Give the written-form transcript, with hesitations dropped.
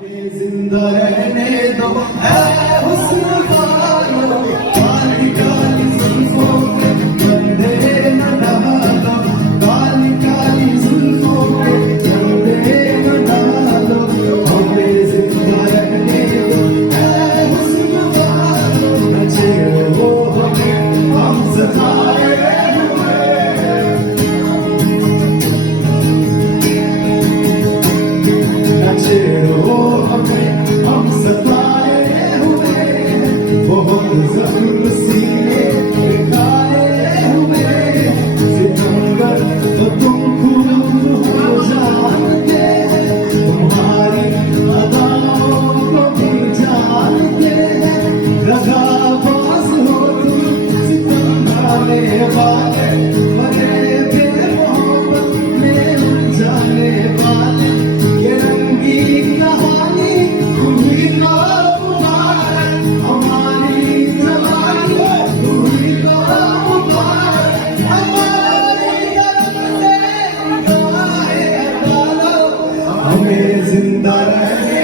जिंदा रहने दो ऐ हुस्न वालो, काली काली जुल्फों के कंधे न डालो, काली काली जुल्फों के कंधे न डालो, हमें जिंदा रहने दो ऐ हुस्न वालो, न छेड़ो हमें हम सताए हुए, न छेड़ो हमें हम सताए हुए, बहुत जख्म सीने पे खाए हुए, सितमगर तो तुम खूब हो जानते हैं, तुम्हारी अदाओं को भी जानते हैं, रज़ाबाज़ हो तुम सितम ढाने वाले, मरे बेमोहब्बत में जाने वाले, ये रंगीन कहानी तुम्ही को पुकार, हमारी जवानी तुम्ही को पुकार, हमारी तरफ से दुआएं हटा लो, हमें जिंदा रहने